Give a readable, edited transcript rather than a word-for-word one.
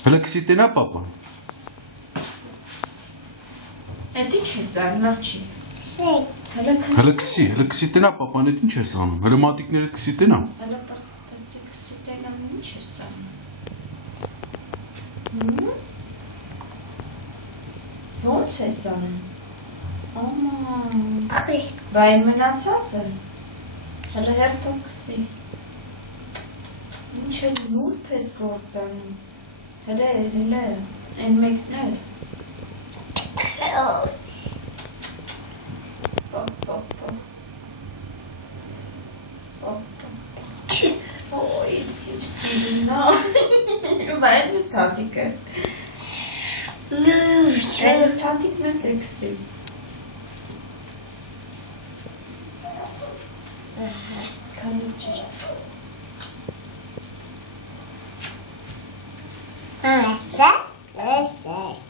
Հլքսի տենա պապան։ Էդ ինչ ես անում, աչի։ Հլքսի տենա պապան, էդ ինչ ես անում։ Հլը մատիկները քսի տենա։ Հլը քսի տենա, ինչ ես անում։ Ոնց ես անում։ Բայ մնացած է։ Հլը հերթով քսի։ Ինչ էլ նուրբ ես գործանում։ Հլը, են մեկներ։ Ոյ, սիվ սիրունա։ Բայ մյուս թատիկը։ Մյուս թատիկն է տեքսի։ Քանի ճիշտ։ Լսե։